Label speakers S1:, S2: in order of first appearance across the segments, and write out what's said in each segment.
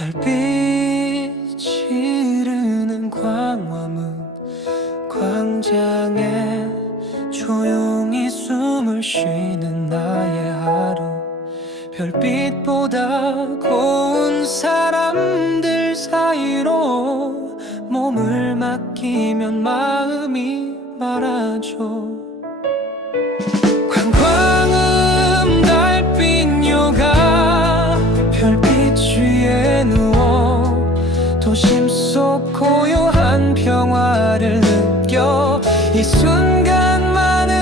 S1: 달빛이 흐르는 광화문 광장에 조용히 숨을 쉬는 나의 하루. 별빛보다 고운 사람들 사이로 몸을 맡기면 마음이 말아줘 도심 속 고요한 평화를 느껴. 이 순간만은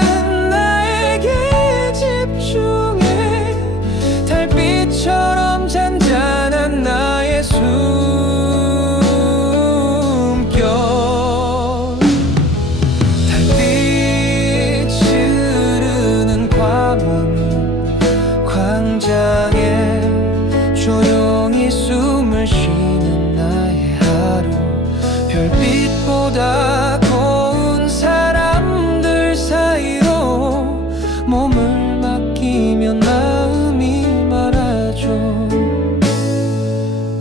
S1: 나에게 집중해. 달빛처럼 별빛보다 고운 사람들 사이로 몸을 맡기면 마음이 말아줘.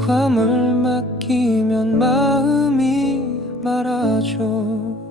S1: 괌을 맡기면 마음이 말아줘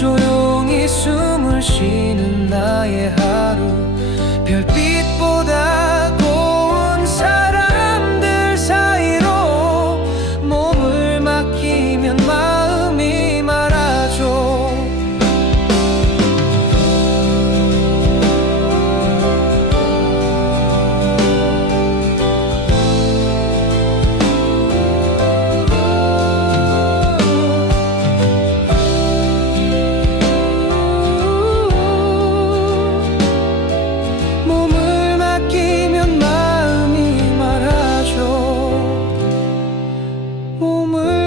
S1: 조용히 숨을 쉬는 나의 하루 moment